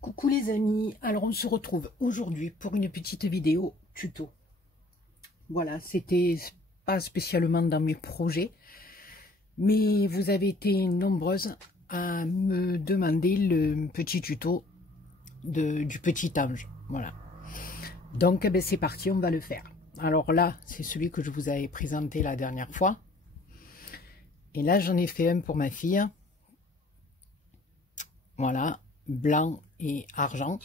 Coucou les amis, alors on se retrouve aujourd'hui pour une petite vidéo tuto. Voilà, c'était pas spécialement dans mes projets, mais vous avez été nombreuses à me demander le petit tuto du petit ange. Voilà, donc eh ben, c'est parti, on va le faire. Alors là, c'est celui que je vous avais présenté la dernière fois. Et là, j'en ai fait un pour ma fille. Voilà, blanc et argent.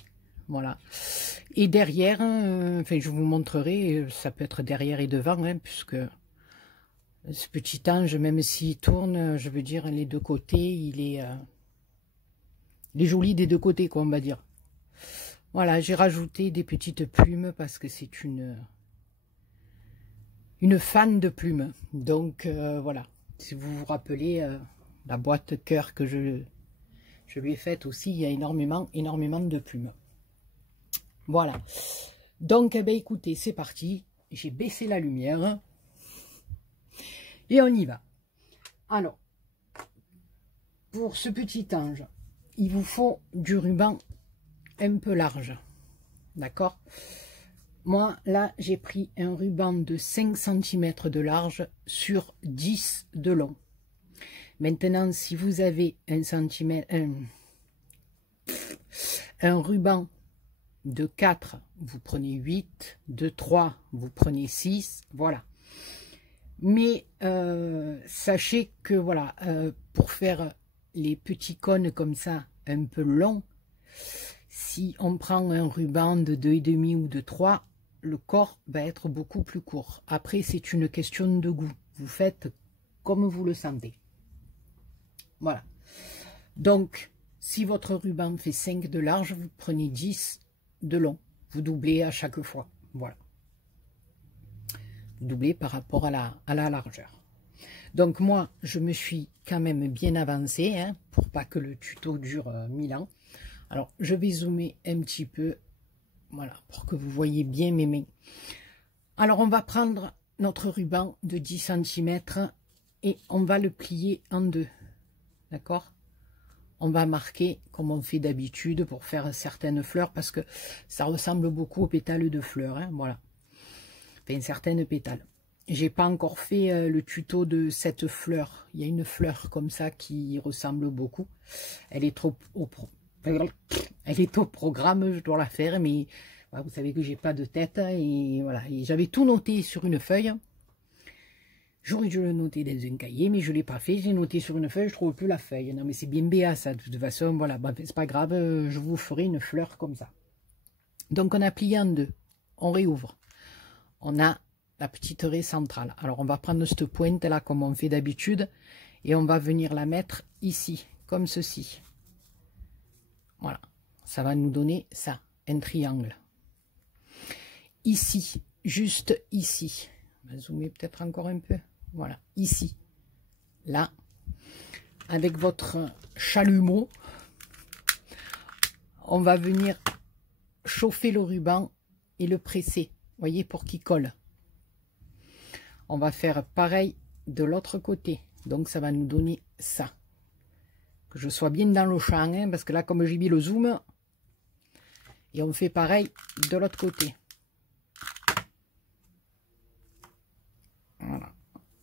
Voilà. Et derrière, enfin, je vous montrerai, ça peut être derrière et devant, hein, puisque ce petit ange, même s'il tourne, je veux dire, les deux côtés, il est joli des deux côtés, quoi, on va dire. Voilà, j'ai rajouté des petites plumes parce que c'est une fan de plumes. Donc, voilà. Si vous vous rappelez, la boîte cœur que je lui ai faite aussi, il y a énormément de plumes. Voilà. Donc, eh ben, écoutez, c'est parti. J'ai baissé la lumière. Et on y va. Alors, pour ce petit ange, il vous faut du ruban un peu large. D'accord? Moi, là, j'ai pris un ruban de 5 cm de large sur 10 de long. Maintenant, si vous avez un ruban de 4, vous prenez 8, de 3, vous prenez 6, voilà. Mais sachez que, voilà, pour faire les petits cônes comme ça, un peu longs, si on prend un ruban de 2,5 ou de 3, le corps va être beaucoup plus court. Après, c'est une question de goût. Vous faites comme vous le sentez. Voilà. Donc, si votre ruban fait 5 de large, vous prenez 10 de long. Vous doublez à chaque fois. Voilà. Vous doublez par rapport à la largeur. Donc, moi, je me suis quand même bien avancée, hein, pour pas que le tuto dure 1000 ans. Alors, je vais zoomer un petit peu. Voilà, pour que vous voyez bien mes mains. Alors, on va prendre notre ruban de 10 cm et on va le plier en deux. D'accord? On va marquer comme on fait d'habitude pour faire certaines fleurs parce que ça ressemble beaucoup aux pétales de fleurs. Hein, voilà. Enfin, certaines pétales. J'ai pas encore fait le tuto de cette fleur. Il y a une fleur comme ça qui ressemble beaucoup. Elle est trop elle est au programme, je dois la faire, mais voilà, vous savez que j'ai pas de tête et voilà. J'avais tout noté sur une feuille. J'aurais dû le noter dans un cahier, mais je ne l'ai pas fait. J'ai noté sur une feuille, je ne trouve plus la feuille. Non, mais c'est bien béat, ça. De toute façon, voilà, bon, c'est pas grave, je vous ferai une fleur comme ça. Donc, on a plié en deux. On réouvre. On a la petite raie centrale. Alors, on va prendre cette pointe-là, comme on fait d'habitude, et on va venir la mettre ici, comme ceci. Voilà. Ça va nous donner ça, un triangle. Ici, juste ici. On va zoomer peut-être encore un peu. Voilà, ici, là, avec votre chalumeau, on va venir chauffer le ruban et le presser, voyez, pour qu'il colle. On va faire pareil de l'autre côté, donc ça va nous donner ça. Que je sois bien dans le champ, hein, parce que là, comme j'ai mis le zoom, et on fait pareil de l'autre côté. Voilà.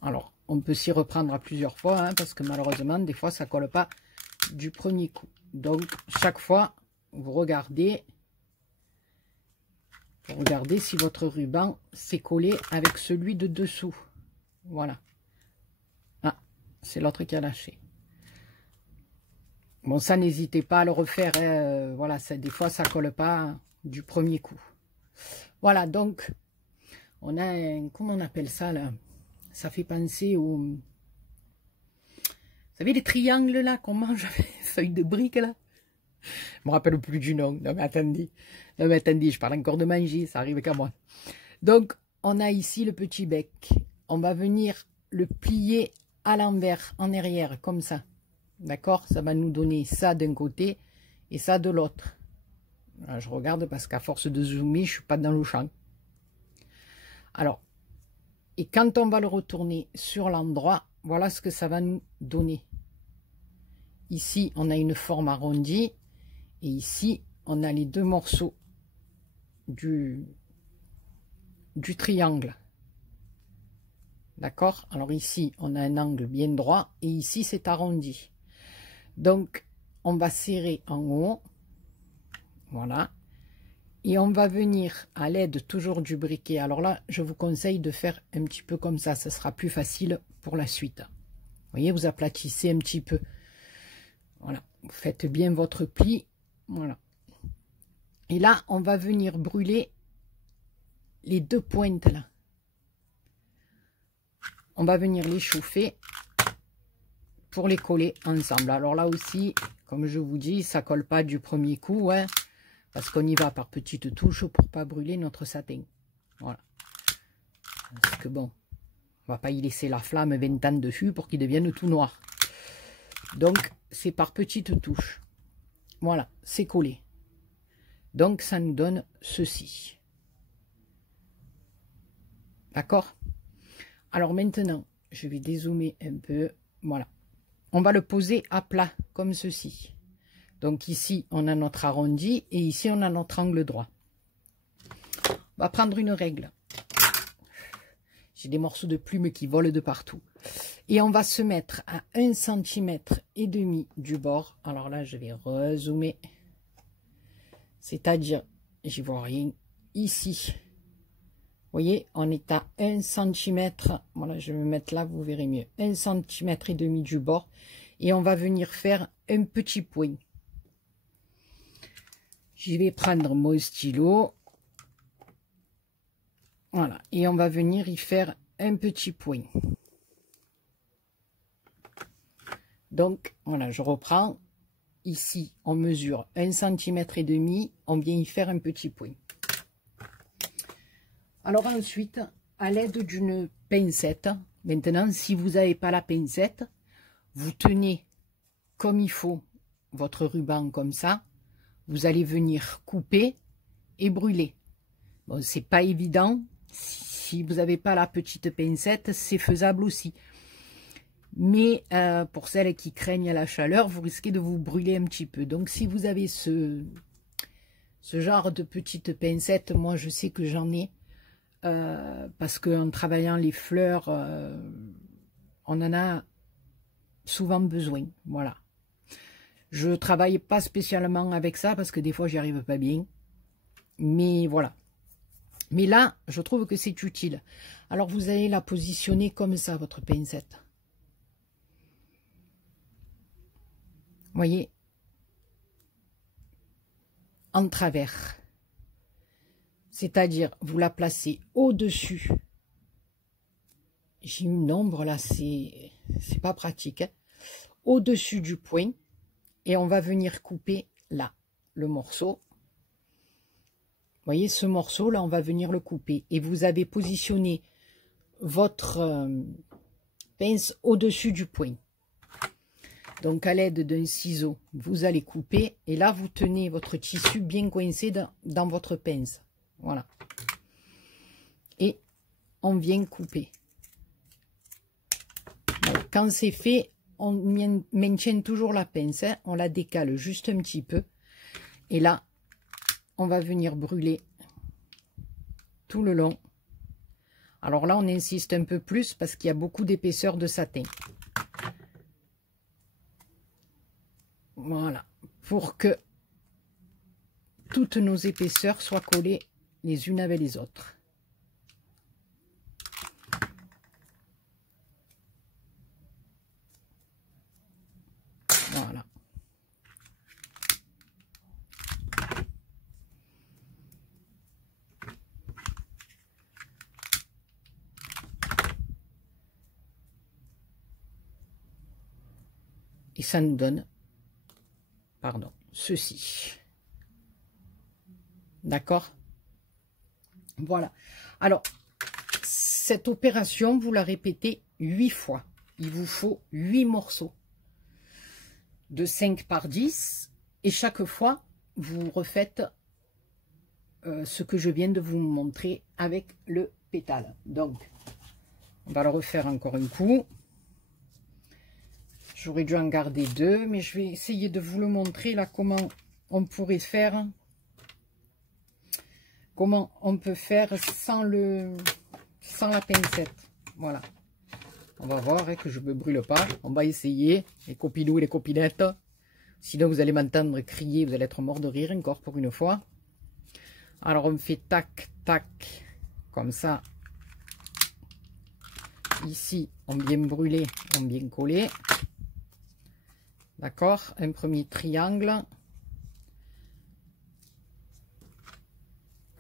Alors, on peut s'y reprendre à plusieurs fois, hein, parce que malheureusement, des fois, ça ne colle pas du premier coup. Donc, chaque fois, vous regardez si votre ruban s'est collé avec celui de dessous. Voilà. Ah, c'est l'autre qui a lâché. Bon, ça, n'hésitez pas à le refaire. Hein, voilà, ça, des fois, ça ne colle pas du premier coup. Voilà, donc, on a un... Comment on appelle ça, là? Ça fait penser au... Vous savez, les triangles, là, qu'on mange avec les feuilles de briques, là? Je me rappelle plus du nom. Non, mais attendez. Non, mais attendez, je parle encore de manger, ça arrive qu'à moi. Donc, on a ici le petit bec. On va venir le plier à l'envers, en arrière, comme ça. D'accord? Ça va nous donner ça d'un côté et ça de l'autre. Je regarde parce qu'à force de zoomer, je suis pas dans le champ. Alors, et quand on va le retourner sur l'endroit, voilà ce que ça va nous donner. Ici, on a une forme arrondie. Et ici, on a les deux morceaux du triangle. D'accord? Alors ici, on a un angle bien droit et ici, c'est arrondi. Donc, on va serrer en haut. Voilà. Et on va venir à l'aide toujours du briquet. Alors là, je vous conseille de faire un petit peu comme ça. Ce sera plus facile pour la suite. Vous voyez, vous aplatissez un petit peu. Voilà. Vous faites bien votre pli. Voilà. Et là, on va venir brûler les deux pointes là. On va venir les chauffer pour les coller ensemble. Alors là aussi, comme je vous dis, ça colle pas du premier coup, hein, parce qu'on y va par petites touches pour pas brûler notre satin. Voilà. Parce que bon, on va pas y laisser la flamme 20 ans dessus pour qu'il devienne tout noir. Donc, c'est par petites touches. Voilà, c'est collé. Donc, ça nous donne ceci. D'accord? Alors maintenant, je vais dézoomer un peu. Voilà. On va le poser à plat, comme ceci. Donc ici, on a notre arrondi et ici, on a notre angle droit. On va prendre une règle. J'ai des morceaux de plumes qui volent de partout. Et on va se mettre à 1,5 cm du bord. Alors là, je vais rezoomer. C'est-à-dire, j'y vois rien, ici. Vous voyez, on est à 1 cm. Voilà, je vais me mettre là, vous verrez mieux. 1,5 cm du bord. Et on va venir faire un petit point. Je vais prendre mon stylo. Voilà. Et on va venir y faire un petit point. Donc, voilà, je reprends. Ici, on mesure 1,5 cm. On vient y faire un petit point. Alors ensuite, à l'aide d'une pincette, maintenant, si vous n'avez pas la pincette, vous tenez comme il faut votre ruban comme ça, vous allez venir couper et brûler. Bon, c'est pas évident, si vous n'avez pas la petite pincette, c'est faisable aussi. Mais pour celles qui craignent la chaleur, vous risquez de vous brûler un petit peu. Donc si vous avez ce genre de petite pincette, moi je sais que j'en ai, parce qu'en travaillant les fleurs, on en a souvent besoin. Voilà. Je travaille pas spécialement avec ça parce que des fois j'y arrive pas bien. Mais voilà. Mais là, je trouve que c'est utile. Alors vous allez la positionner comme ça, votre pincette. Vous voyez, en travers. C'est-à-dire, vous la placez au-dessus. J'ai une ombre là, c'est pas pratique. Hein. Au-dessus du point. Et on va venir couper là, le morceau. Vous voyez, ce morceau là, on va venir le couper. Et vous avez positionné votre pince au-dessus du point. Donc à l'aide d'un ciseau, vous allez couper. Et là, vous tenez votre tissu bien coincé dans votre pince. Voilà. Et on vient couper. Donc, quand c'est fait, on maintient toujours la pince. Hein, on la décale juste un petit peu. Et là, on va venir brûler tout le long. Alors là, on insiste un peu plus parce qu'il y a beaucoup d'épaisseur de satin. Voilà. Pour que toutes nos épaisseurs soient collées les unes avec les autres. Voilà. Et ça nous donne, pardon, ceci. D'accord? Voilà. Alors, cette opération, vous la répétez 8 fois. Il vous faut 8 morceaux de 5 par 10. Et chaque fois, vous refaites ce que je viens de vous montrer avec le pétale. Donc, on va le refaire encore un coup. J'aurais dû en garder 2, mais je vais essayer de vous le montrer là comment on pourrait faire comment on peut faire sans la pincette. Voilà. On va voir que je ne me brûle pas. On va essayer, les copinous et les copinettes. Sinon, vous allez m'entendre crier, vous allez être mort de rire encore pour une fois. Alors, on fait tac, tac, comme ça. Ici, on vient brûler, on vient coller. D'accord? Un premier triangle.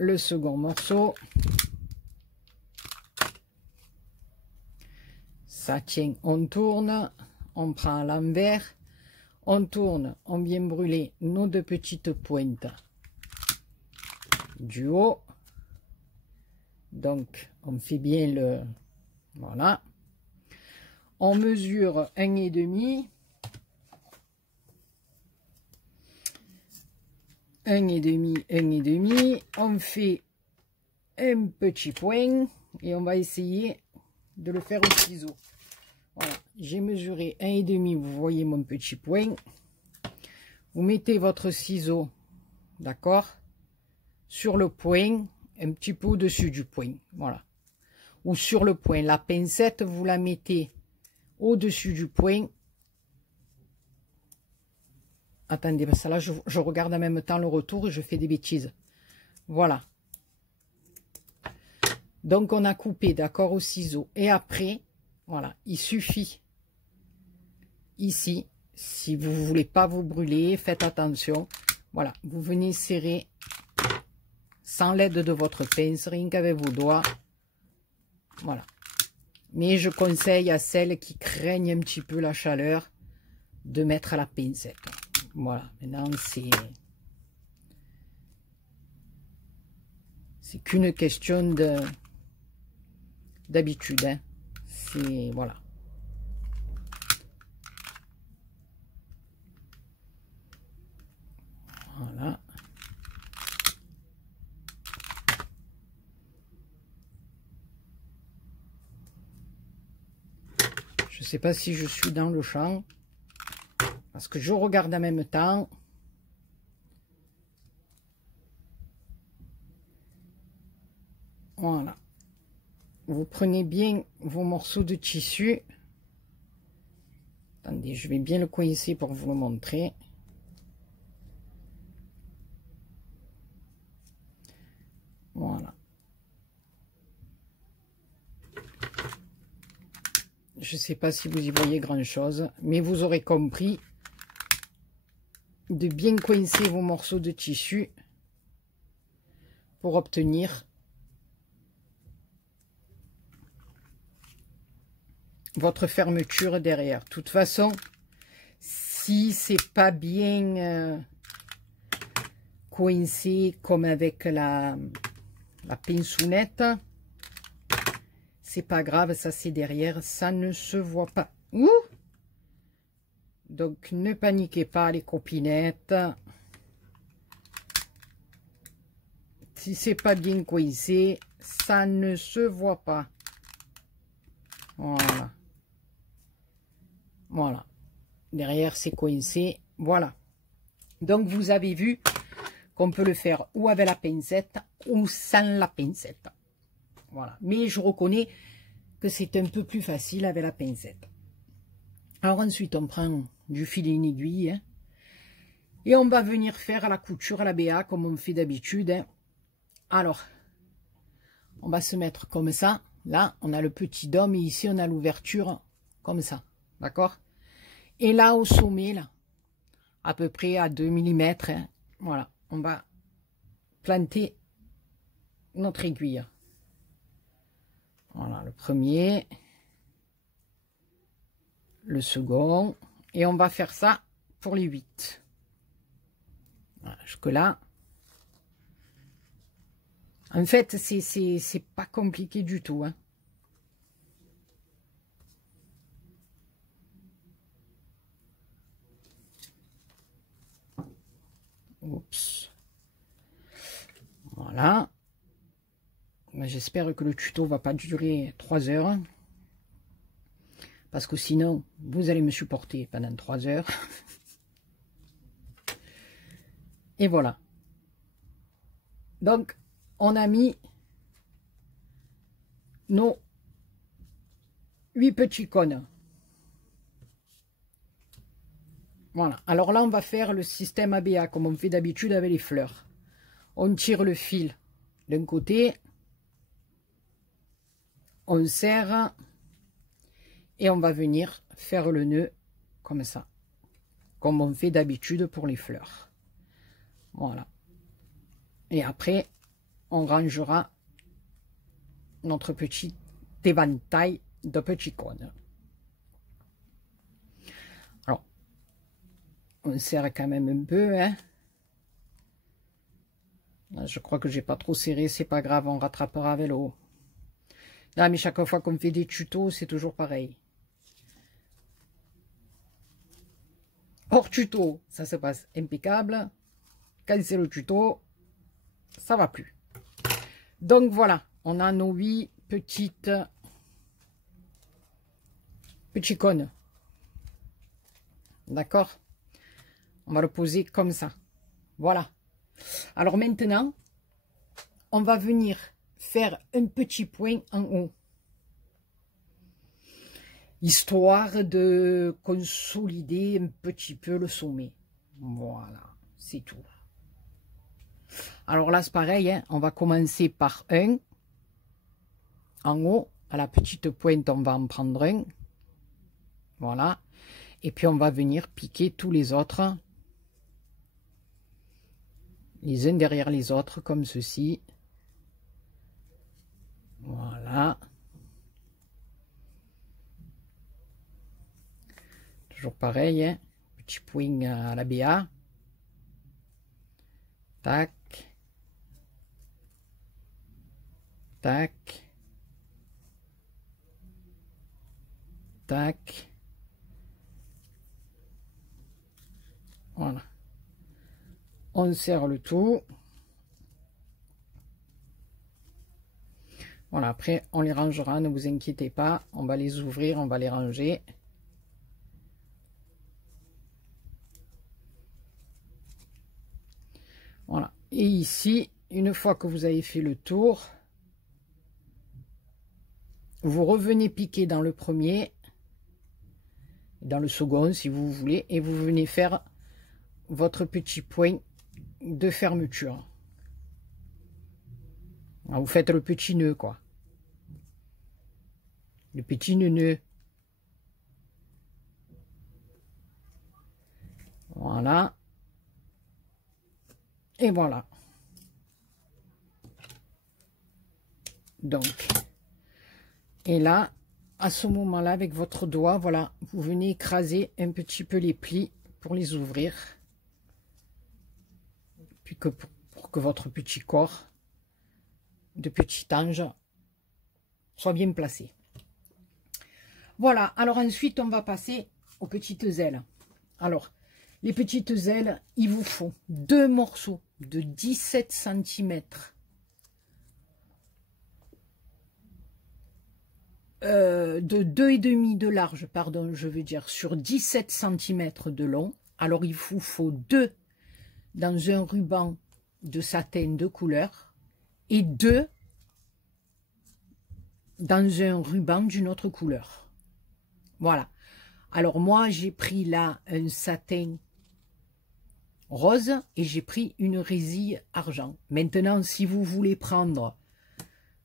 Le second morceau. Ça tient, on tourne, on prend à l'envers, on tourne, on vient brûler nos deux petites pointes du haut. Donc, on fait bien le... Voilà. On mesure 1,5. 1,5, 1,5. On fait un petit point et on va essayer de le faire au ciseau. Voilà, j'ai mesuré 1,5, vous voyez mon petit point. Vous mettez votre ciseau, d'accord, sur le point, un petit peu au-dessus du point, voilà. Ou sur le point. La pincette, vous la mettez au-dessus du point. Attendez, parce que là, je regarde en même temps le retour et je fais des bêtises. Voilà. Donc, on a coupé, d'accord, au ciseau. Et après, voilà, il suffit, ici, si vous ne voulez pas vous brûler, faites attention. Voilà, vous venez serrer sans l'aide de votre pince, rien qu'avec vos doigts. Voilà. Mais je conseille à celles qui craignent un petit peu la chaleur de mettre la pincette. Voilà, maintenant c'est qu'une question d'habitude, hein. C'est voilà. Voilà. Je sais pas si je suis dans le champ parce que je regarde en même temps. Voilà. Vous prenez bien vos morceaux de tissu. Attendez, je vais bien le coincer pour vous le montrer. Voilà. Je ne sais pas si vous y voyez grand chose, mais vous aurez compris de bien coincer vos morceaux de tissu pour obtenir votre fermeture derrière. De toute façon, si c'est pas bien coincé comme avec la pinçonnette, c'est pas grave, ça c'est derrière, ça ne se voit pas. Ouh! Donc ne paniquez pas les copinettes. Si c'est pas bien coincé, ça ne se voit pas. Voilà. Voilà. Derrière c'est coincé. Voilà. Donc vous avez vu qu'on peut le faire ou avec la pincette ou sans la pincette. Voilà. Mais je reconnais que c'est un peu plus facile avec la pincette. Alors ensuite on prend du fil et une aiguille, hein, et on va venir faire la couture à la BA comme on fait d'habitude, hein. Alors on va se mettre comme ça. Là on a le petit dôme et ici on a l'ouverture comme ça, d'accord. Et là au sommet, là à peu près à 2 mm, hein, voilà, on va planter notre aiguille. Voilà, le premier, le second, et on va faire ça pour les 8. Voilà, jusque là. En fait, c'est pas compliqué du tout, hein. Oups. Voilà. J'espère que le tuto va pas durer 3 heures. Parce que sinon, vous allez me supporter pendant 3 heures. Et voilà. Donc, on a mis nos 8 petits cônes. Voilà. Alors là, on va faire le système ABA comme on fait d'habitude avec les fleurs. On tire le fil d'un côté, on serre et on va venir faire le nœud comme ça, comme on fait d'habitude pour les fleurs. Voilà. Et après, on rangera notre petit éventail de petits cônes. Alors, on serre quand même un peu, hein. Je crois que j'ai pas trop serré, c'est pas grave, on rattrapera avec l'eau. Non, mais chaque fois qu'on fait des tutos, c'est toujours pareil. Hors tuto, ça se passe impeccable. Quand c'est le tuto, ça va plus. Donc voilà, on a nos 8 petits cônes. D'accord? On va le poser comme ça. Voilà. Alors maintenant, on va venir faire un petit point en haut. Histoire de consolider un petit peu le sommet. Voilà, c'est tout. Alors là, c'est pareil, hein, on va commencer par un. En haut, à la petite pointe, on va en prendre un. Voilà. Et puis, on va venir piquer tous les autres. Les uns derrière les autres, comme ceci. Voilà. Toujours pareil, hein. Petit point à la BA. Tac. Tac. Tac. Voilà. On serre le tout. Voilà, après on les rangera, ne vous inquiétez pas. On va les ouvrir, on va les ranger. Voilà. Et ici, une fois que vous avez fait le tour, vous revenez piquer dans le premier, dans le second si vous voulez, et vous venez faire votre petit point de fermeture. Alors, vous faites le petit nœud, quoi. Le petit nœud. Voilà. Et voilà. Donc, et là, à ce moment-là, avec votre doigt, voilà, vous venez écraser un petit peu les plis pour les ouvrir. Puis que pour que votre petit corps de petit ange soit bien placé. Voilà, alors ensuite, on va passer aux petites ailes. Alors, les petites ailes, il vous faut 2 morceaux de 17 cm de 2,5 de large, pardon, je veux dire, sur 17 cm de long. Alors, il vous faut 2 dans un ruban de satin de couleur et 2 dans un ruban d'une autre couleur. Voilà. Alors, moi, j'ai pris là un satin rose et j'ai pris une résille argent. Maintenant, si vous voulez prendre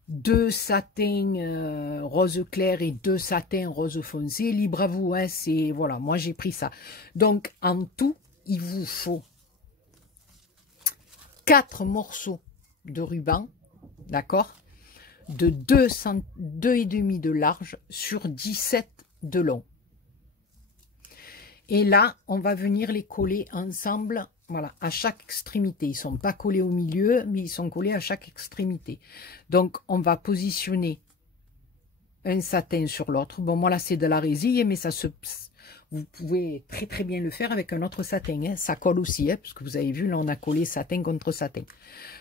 2 satins rose clair et 2 satins rose foncé, libre à vous, hein, c'est voilà, moi j'ai pris ça. Donc en tout, il vous faut 4 morceaux de ruban, d'accord, de 2,5 de large sur 17 de long. Et là, on va venir les coller ensemble, voilà, à chaque extrémité. Ils ne sont pas collés au milieu, mais ils sont collés à chaque extrémité. Donc, on va positionner un satin sur l'autre. Bon, moi là, c'est de la résille, mais ça se... Vous pouvez très très bien le faire avec un autre satin. Hein. Ça colle aussi, hein, parce que vous avez vu, là, on a collé satin contre satin.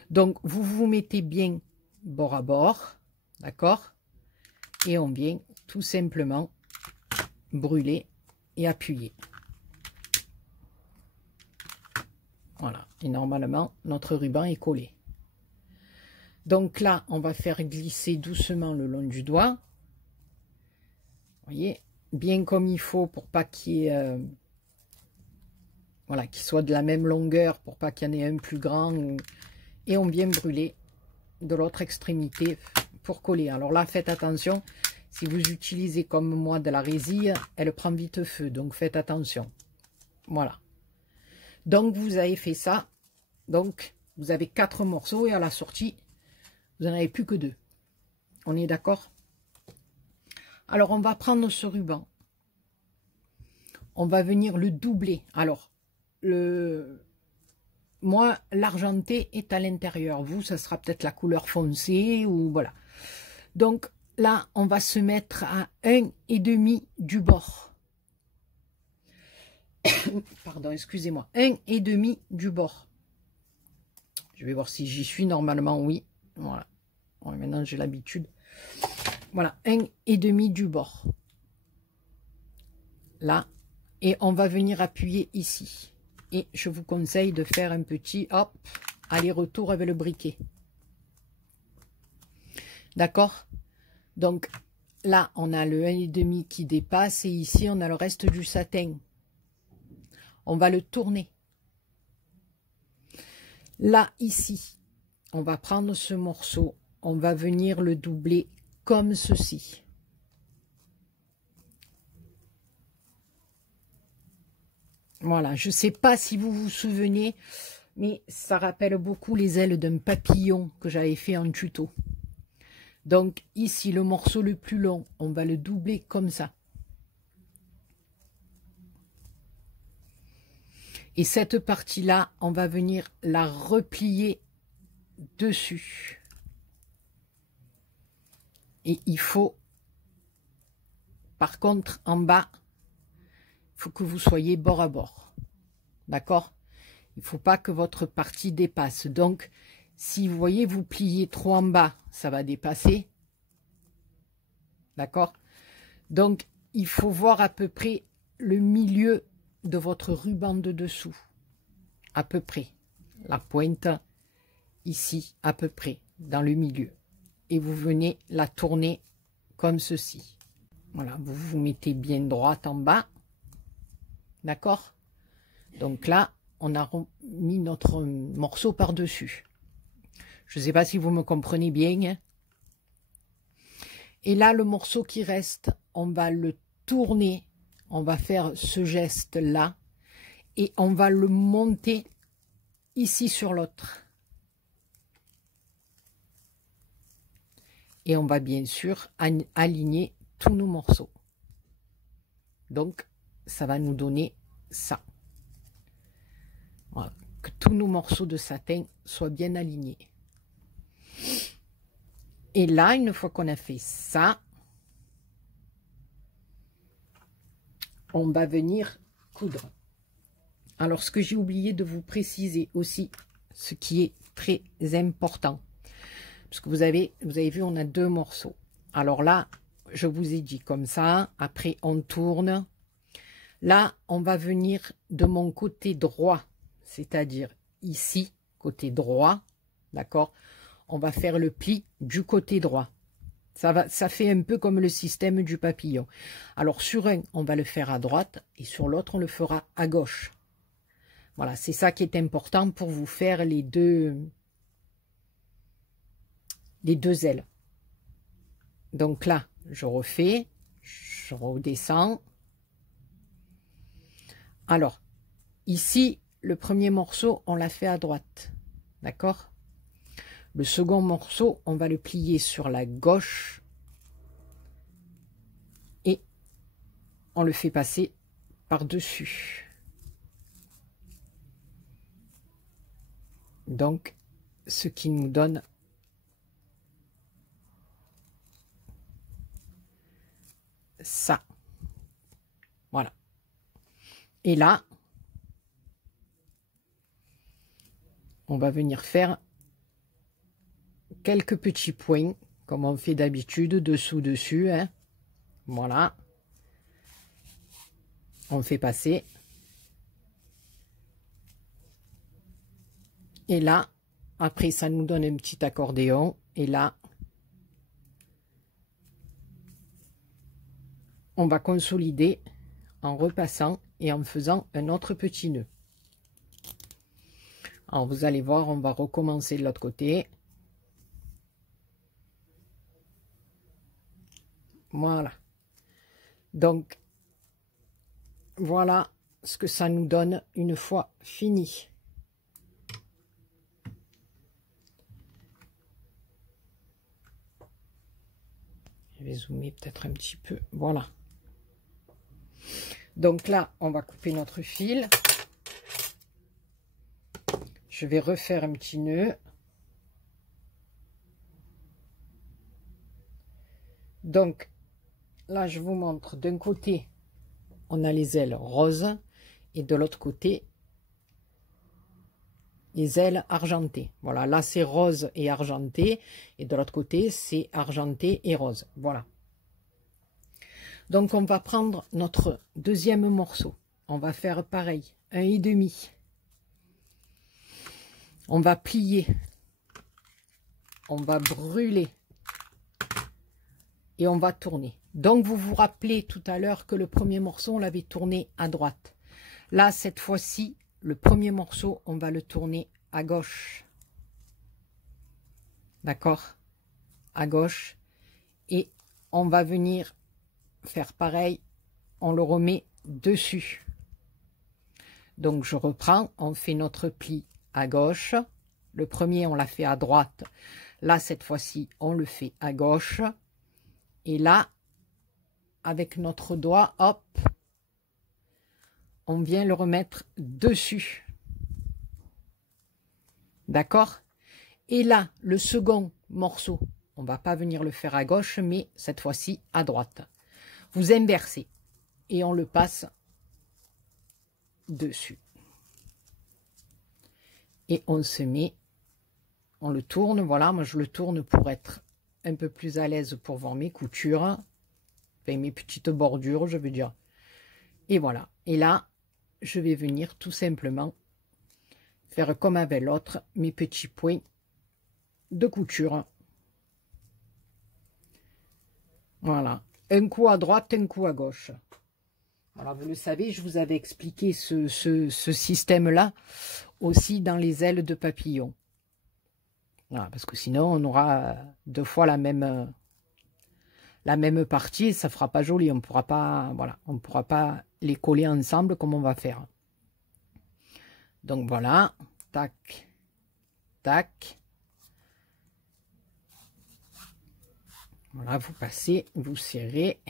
Donc, vous vous mettez bien bord à bord, d'accord? Et on vient tout simplement brûler et appuyer. Voilà, et normalement, notre ruban est collé. Donc là, on va faire glisser doucement le long du doigt. Vous voyez, bien comme il faut pour pas qu'il y ait, voilà, qu'il soit de la même longueur, pour pas qu'il y en ait un plus grand. Et on vient brûler de l'autre extrémité pour coller. Alors là, faites attention, si vous utilisez comme moi de la résille, elle prend vite feu, donc faites attention. Voilà. Donc vous avez fait ça, donc vous avez 4 morceaux et à la sortie, vous n'en avez plus que 2. On est d'accord? Alors on va prendre ce ruban, on va venir le doubler. Alors, moi, l'argenté est à l'intérieur. Vous, ça sera peut-être la couleur foncée ou voilà. Donc là, on va se mettre à 1,5 du bord. Pardon, excusez-moi. 1,5 du bord. Je vais voir si j'y suis. Normalement, oui. Voilà. Bon, maintenant, j'ai l'habitude. Voilà, 1,5 du bord. Là. Et on va venir appuyer ici. Et je vous conseille de faire un petit, hop, aller-retour avec le briquet. D'accord? Donc, là, on a le 1,5 qui dépasse. Et ici, on a le reste du satin. On va le tourner. Là, ici, on va prendre ce morceau. On va venir le doubler comme ceci. Voilà, je ne sais pas si vous vous souvenez, mais ça rappelle beaucoup les ailes d'un papillon que j'avais fait en tuto. Donc ici, le morceau le plus long, on va le doubler comme ça. Et cette partie-là, on va venir la replier dessus. Et il faut, par contre, en bas, il faut que vous soyez bord à bord. D'accord? Il ne faut pas que votre partie dépasse. Donc, si vous voyez, vous pliez trop en bas, ça va dépasser. D'accord? Donc, il faut voir à peu près le milieu de votre ruban de dessous. À peu près. La pointe, ici, à peu près, dans le milieu. Et vous venez la tourner comme ceci. Voilà, vous vous mettez bien droite en bas. D'accord? Donc là, on a mis notre morceau par-dessus. Je ne sais pas si vous me comprenez bien. Et là, le morceau qui reste, on va le tourner. On va faire ce geste-là. Et on va le monter ici sur l'autre. Et on va bien sûr aligner tous nos morceaux. Donc, ça va nous donner ça. Voilà. Que tous nos morceaux de satin soient bien alignés. Et là, une fois qu'on a fait ça, on va venir coudre. Alors, ce que j'ai oublié de vous préciser aussi, ce qui est très important, parce que vous avez vu, on a 2 morceaux. Alors là, je vous ai dit comme ça, après on tourne. Là, on va venir de mon côté droit, c'est-à-dire ici, côté droit, d'accord? On va faire le pli du côté droit. Ça fait un peu comme le système du papillon. Alors, sur un, on va le faire à droite, et sur l'autre, on le fera à gauche. Voilà, c'est ça qui est important pour vous faire les deux ailes. Donc là, je refais, je redescends. Alors, ici, le premier morceau, on l'a fait à droite. D'accord? Le second morceau, on va le plier sur la gauche. Et on le fait passer par-dessus. Donc, ce qui nous donne ça. Voilà. Et là, on va venir faire quelques petits points, comme on fait d'habitude, dessous-dessus. Hein. Voilà. On fait passer. Et là, après ça nous donne un petit accordéon. Et là, on va consolider en repassant et en faisant un autre petit nœud. Alors vous allez voir, on va recommencer de l'autre côté. Voilà. Donc, voilà ce que ça nous donne une fois fini. Je vais zoomer peut-être un petit peu. Voilà. Donc là, on va couper notre fil. Je vais refaire un petit nœud. Donc, là, je vous montre, d'un côté, on a les ailes roses et de l'autre côté, les ailes argentées. Voilà, là, c'est rose et argenté et de l'autre côté, c'est argenté et rose. Voilà. Donc, on va prendre notre deuxième morceau. On va faire pareil, 1,5. On va plier. On va brûler. Et on va tourner. Donc, vous vous rappelez tout à l'heure que le premier morceau, on l'avait tourné à droite. Là, cette fois-ci, le premier morceau, on va le tourner à gauche. D'accord? À gauche. Et on va venir faire pareil. On le remet dessus. Donc, je reprends. On fait notre pli à gauche. Le premier, on l'a fait à droite. Là, cette fois-ci, on le fait à gauche. Et là, avec notre doigt, hop, on vient le remettre dessus. D'accord? Et là, le second morceau, on ne va pas venir le faire à gauche, mais cette fois-ci à droite. Vous inversez et on le passe dessus. Et on se met, on le tourne, voilà, moi je le tourne pour être un peu plus à l'aise pour voir mes coutures, enfin mes petites bordures, je veux dire. Et voilà. Et là, je vais venir tout simplement faire comme avec l'autre, mes petits points de couture. Voilà. Un coup à droite, un coup à gauche. Alors, vous le savez, je vous avais expliqué ce système-là aussi dans les ailes de papillon. Voilà, parce que sinon, on aura deux fois la même partie et ça fera pas joli. On pourra pas, voilà, on pourra pas les coller ensemble comme on va faire. Donc voilà, tac, tac. Voilà, vous passez, vous serrez.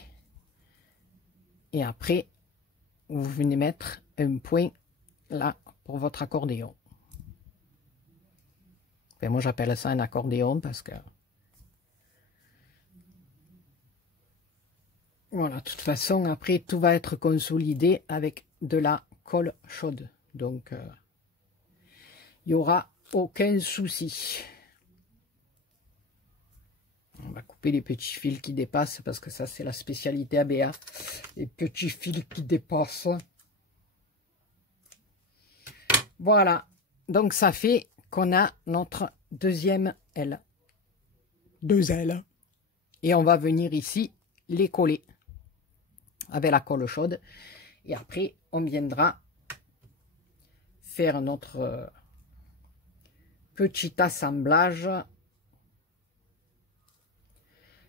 Et après, vous venez mettre un point là pour votre accordéon. Enfin, moi, j'appelle ça un accordéon parce que... Voilà, de toute façon, après, tout va être consolidé avec de la colle chaude. Donc, il n'y aura aucun souci. On va couper les petits fils qui dépassent parce que ça, c'est la spécialité ABA. Les petits fils qui dépassent. Voilà. Donc, ça fait qu'on a notre deuxième aile. Deux ailes. Et on va venir ici les coller avec la colle chaude. Et après, on viendra faire notre petit assemblage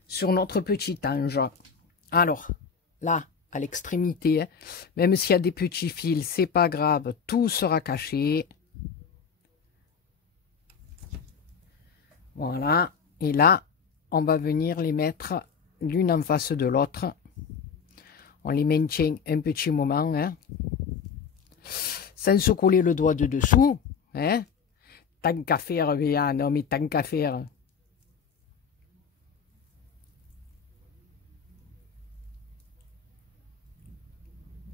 sur notre petit ange. Alors, là, à l'extrémité, même s'il y a des petits fils, c'est pas grave, tout sera caché. Voilà. Et là, on va venir les mettre l'une en face de l'autre. On les maintient un petit moment, hein, sans se coller le doigt de dessous. Hein. Tant qu'à faire, Béa, non mais tant qu'à faire.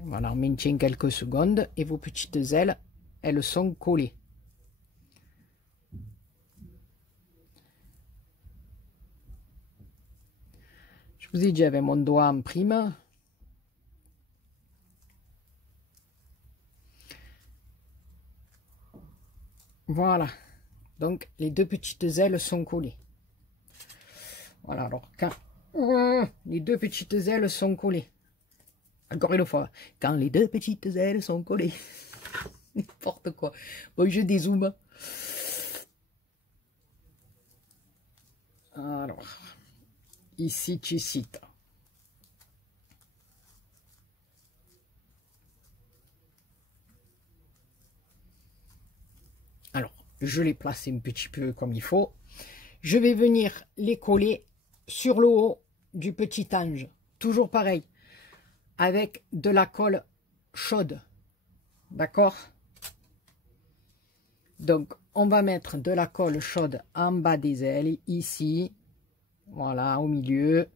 Voilà, on maintient quelques secondes et vos petites ailes, elles sont collées. Je vous ai dit avec mon doigt en prime. Voilà. Donc, les deux petites ailes sont collées. Voilà, alors quand les deux petites ailes sont collées. Encore une fois, quand les deux petites ailes sont collées. N'importe quoi. Bon, je dézoome. Alors, ici, tu cites. Alors, je les place un petit peu comme il faut. Je vais venir les coller sur le haut du petit ange. Toujours pareil, avec de la colle chaude. D'accord? Donc, on va mettre de la colle chaude en bas des ailes, ici. Voilà, au milieu.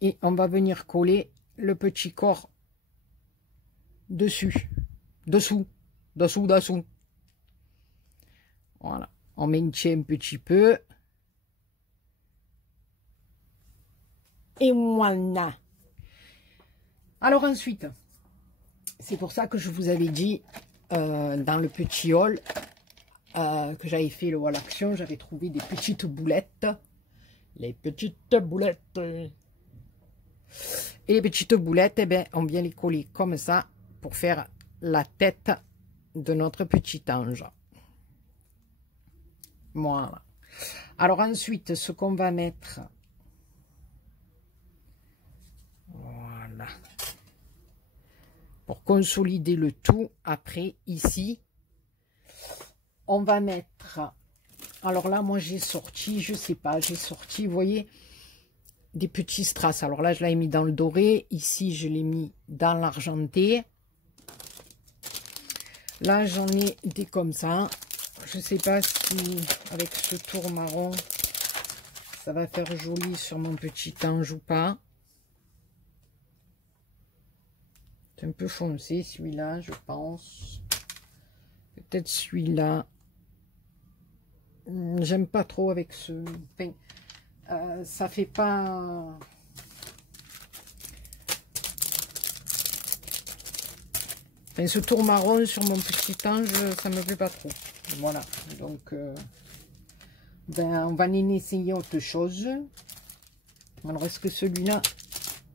Et on va venir coller le petit corps dessus. Dessous. Dessous, dessous. Voilà. On maintient un petit peu. Et voilà. Alors ensuite, c'est pour ça que je vous avais dit dans le petit haul que j'avais fait le haul action, j'avais trouvé des petites boulettes. Les petites boulettes. Et les petites boulettes, eh bien, on vient les coller comme ça pour faire la tête de notre petit ange. Voilà. Alors ensuite, ce qu'on va mettre, voilà, pour consolider le tout, après, ici, on va mettre, alors là, moi j'ai sorti, je sais pas, j'ai sorti, vous voyez, des petits strass. Alors là, je l'ai mis dans le doré, ici, je l'ai mis dans l'argenté. Là, j'en ai des comme ça. Je sais pas si avec ce tour marron ça va faire joli sur mon petit ange ou pas. C'est un peu foncé celui-là, je pense. Peut-être celui-là. J'aime pas trop avec ce. Enfin, ça fait pas. Enfin, ce tour marron sur mon petit ange, ça me plaît pas trop. Voilà, donc ben, on va en essayer autre chose. Alors, est-ce que celui-là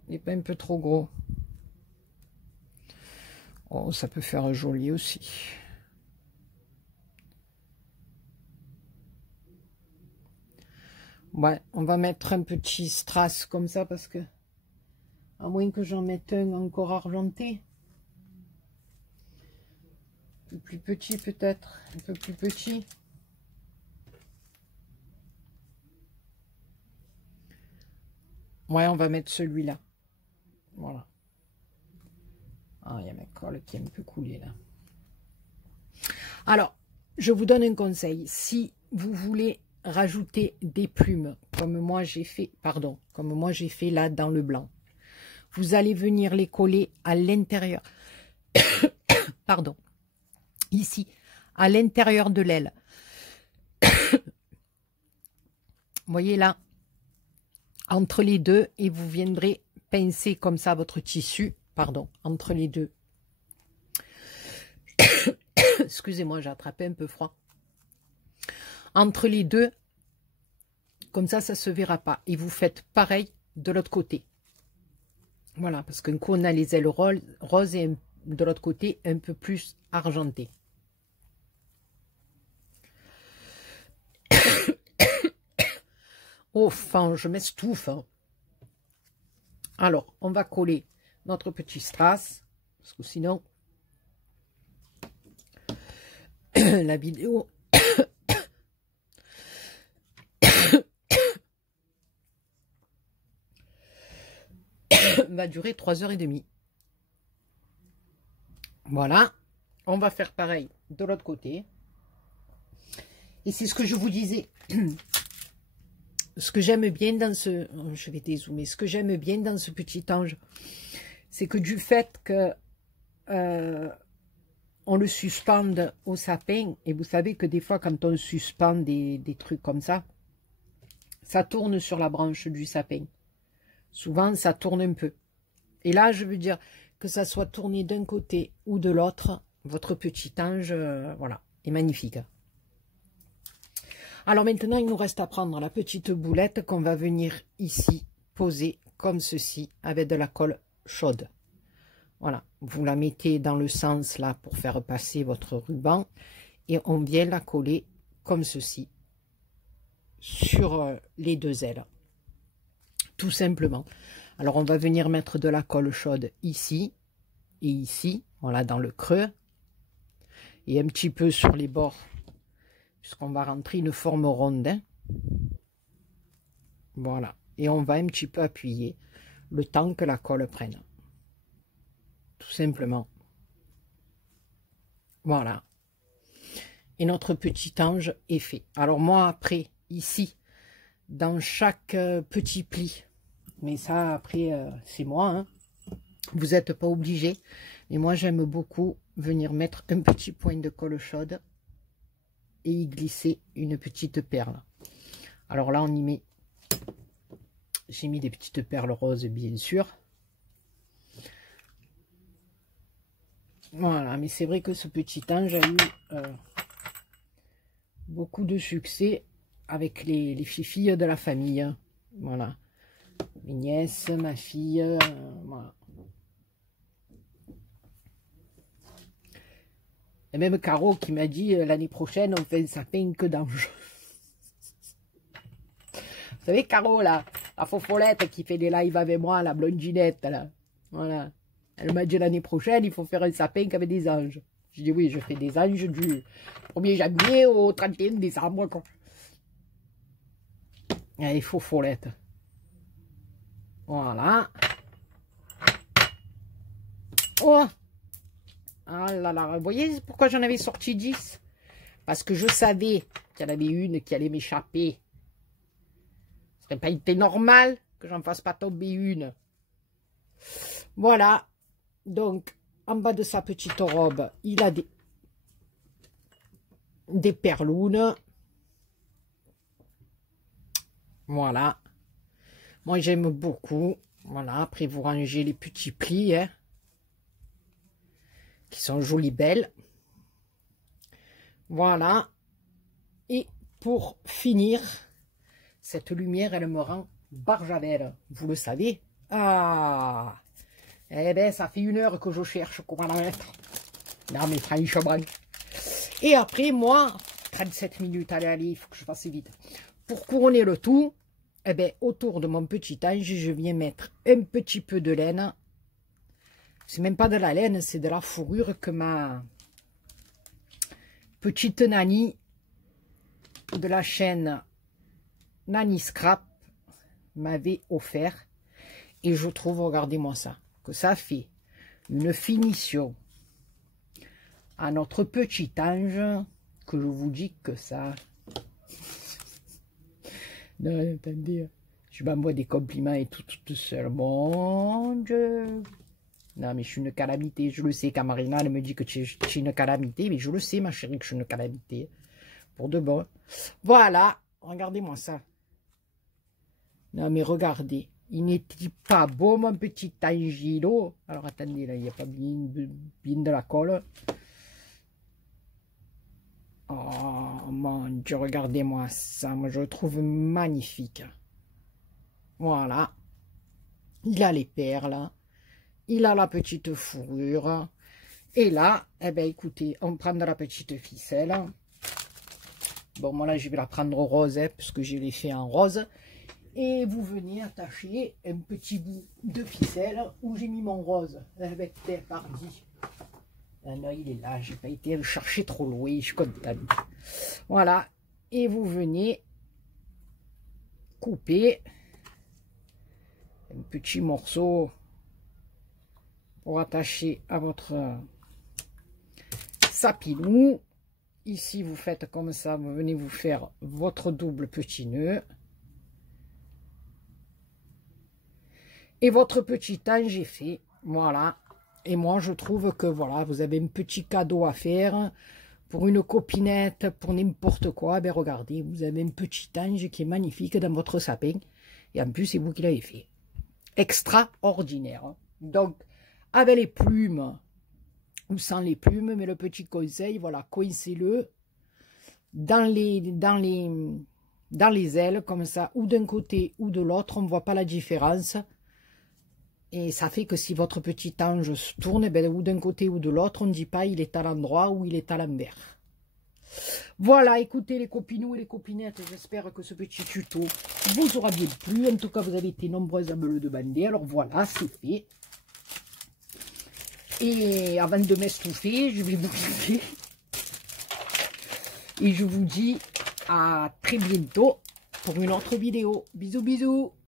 n'est pas un peu trop gros? Oh, ça peut faire joli aussi. Ouais, on va mettre un petit strass comme ça parce que, à moins que j'en mette un encore argenté. Un peu plus petit peut-être, un peu plus petit. Ouais, on va mettre celui-là. Voilà. Ah, il y a ma colle qui est un peu coulée là. Alors, je vous donne un conseil. Si vous voulez rajouter des plumes, comme moi j'ai fait, pardon, comme moi j'ai fait là dans le blanc, vous allez venir les coller à l'intérieur. Pardon. Ici, à l'intérieur de l'aile. Vous voyez là, entre les deux, et vous viendrez pincer comme ça votre tissu, pardon, entre les deux. Excusez-moi, j'ai attrapé un peu froid. Entre les deux, comme ça, ça ne se verra pas. Et vous faites pareil de l'autre côté. Voilà, parce qu'un coup, on a les ailes roses et de l'autre côté, un peu plus argenté. Oh, enfin, je m'estouffe. Hein. Alors, on va coller notre petit strass, parce que sinon, la vidéo va durer 3h30. Voilà, on va faire pareil de l'autre côté. Et c'est ce que je vous disais. Ce que j'aime bien dans ce... Je vais dézoomer. Ce que j'aime bien dans ce petit ange, c'est que du fait que on le suspende au sapin, et vous savez que des fois, quand on suspend des trucs comme ça tourne sur la branche du sapin. Souvent, ça tourne un peu. Et là, je veux dire que ça soit tourné d'un côté ou de l'autre, votre petit ange, voilà. est magnifique. Alors maintenant, il nous reste à prendre la petite boulette qu'on va venir ici poser comme ceci avec de la colle chaude. Voilà, vous la mettez dans le sens là pour faire passer votre ruban et on vient la coller comme ceci sur les deux ailes. Tout simplement. Alors on va venir mettre de la colle chaude ici et ici, voilà, dans le creux et un petit peu sur les bords puisqu'on va rentrer une forme ronde, hein. Voilà, et on va un petit peu appuyer le temps que la colle prenne, tout simplement. Voilà, et notre petit ange est fait. Alors moi après ici dans chaque petit pli, mais ça après c'est moi, hein. Vous n'êtes pas obligé, mais moi j'aime beaucoup venir mettre un petit point de colle chaude et y glisser une petite perle. Alors là on y met, j'ai mis des petites perles roses bien sûr. Voilà, mais c'est vrai que ce petit ange a eu beaucoup de succès avec les filles de la famille. Voilà, mes nièces, ma fille, voilà. Et même Caro qui m'a dit l'année prochaine on fait un sapin que d'ange. Vous savez Caro là, la fofolette qui fait des lives avec moi, la blondinette là. Voilà. Elle m'a dit l'année prochaine il faut faire un sapin qu'avec des anges. Je dis oui, je fais des anges du 1er janvier au 31 décembre quoi. Allez, fofolette. Voilà. Oh. Ah là là, vous voyez pourquoi j'en avais sorti 10? Parce que je savais qu'il y en avait une qui allait m'échapper. Ce serait pas été normal que j'en fasse pas tomber une. Voilà. Donc, en bas de sa petite robe, il a des perlounes. Voilà. Moi, j'aime beaucoup. Voilà, après vous rangez les petits plis, hein, qui sont jolies belles. Voilà. Et pour finir, cette lumière, elle me rend barjavel. Vous le savez. Ah, eh ben, ça fait 1 heure que je cherche comment la mettre. Non, mais franchement. Et après, moi, 37 minutes, allez, il faut que je fasse vite. Pour couronner le tout, eh ben, autour de mon petit ange, je viens mettre un petit peu de laine. C'est même pas de la laine, c'est de la fourrure que ma petite Nani de la chaîne Nani Scrap m'avait offert. Et je trouve, regardez-moi ça, que ça fait une finition à notre petit ange, que je vous dis que ça... Non, attendez, je m'envoie des compliments et tout seul. Mon Dieu. Non, mais je suis une calamité. Je le sais, quand Marina elle me dit que tu es une calamité. Mais je le sais, ma chérie, que je suis une calamité. Pour de bon. Voilà. Regardez-moi ça. Non, mais regardez. Il n'est-il pas beau, mon petit Angelo? Alors, attendez, là, il n'y a pas bien de la colle. Oh, mon Dieu, regardez-moi ça. Moi, je le trouve magnifique. Voilà. Il a les perles. Il a la petite fourrure. Et là, eh ben, écoutez, on prend de la petite ficelle. Bon, moi, là, je vais la prendre rose, hein, parce que je l'ai fait en rose. Et vous venez attacher un petit bout de ficelle où j'ai mis mon rose. Eh ben, t'es parti. Ah non, il est là, j'ai pas été le chercher trop loin, je suis contente. Voilà, et vous venez couper un petit morceau pour attacher à votre sapilou. Ici, vous faites comme ça, vous venez vous faire votre double petit nœud. Et votre petit ange est fait, voilà. Et moi, je trouve que, voilà, vous avez un petit cadeau à faire pour une copinette, pour n'importe quoi. Ben, regardez, vous avez un petit ange qui est magnifique dans votre sapin. Et en plus, c'est vous qui l'avez fait. Extraordinaire. Donc, avec les plumes ou sans les plumes, mais le petit conseil, voilà, coincez-le dans les ailes, comme ça, ou d'un côté ou de l'autre, on ne voit pas la différence. Et ça fait que si votre petit ange se tourne, ben, ou d'un côté ou de l'autre, on ne dit pas il est à l'endroit ou il est à l'envers. Voilà, écoutez les copinous et les copinettes, j'espère que ce petit tuto vous aura bien plu. En tout cas, vous avez été nombreuses à me le demander. Alors voilà, c'est fait. Et avant de m'estouffer, je vais vous quitter. Et je vous dis à très bientôt pour une autre vidéo. Bisous, bisous.